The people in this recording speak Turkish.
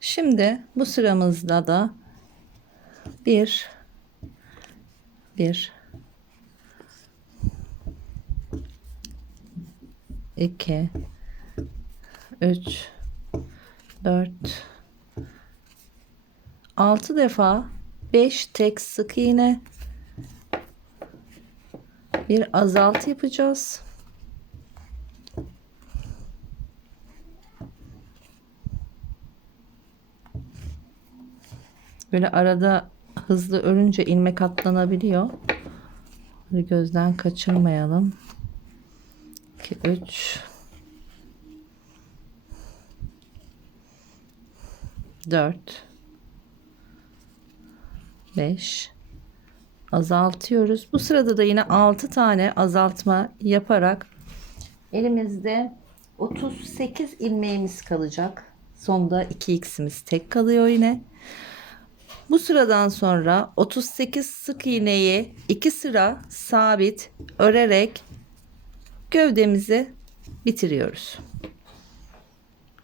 Şimdi bu sıramızda da bir bir iki üç dört altı defa beş tek sık iğne bir azaltı yapacağız. Böyle arada hızlı örünce ilmek atlanabiliyor. Hadi gözden kaçırmayalım. 2 3 4 5 azaltıyoruz. Bu sırada da yine 6 tane azaltma yaparak elimizde 38 ilmeğimiz kalacak. Sonda 2x'imiz tek kalıyor yine. Bu sıradan sonra 38 sık iğneyi 2 sıra sabit örerek gövdemizi bitiriyoruz.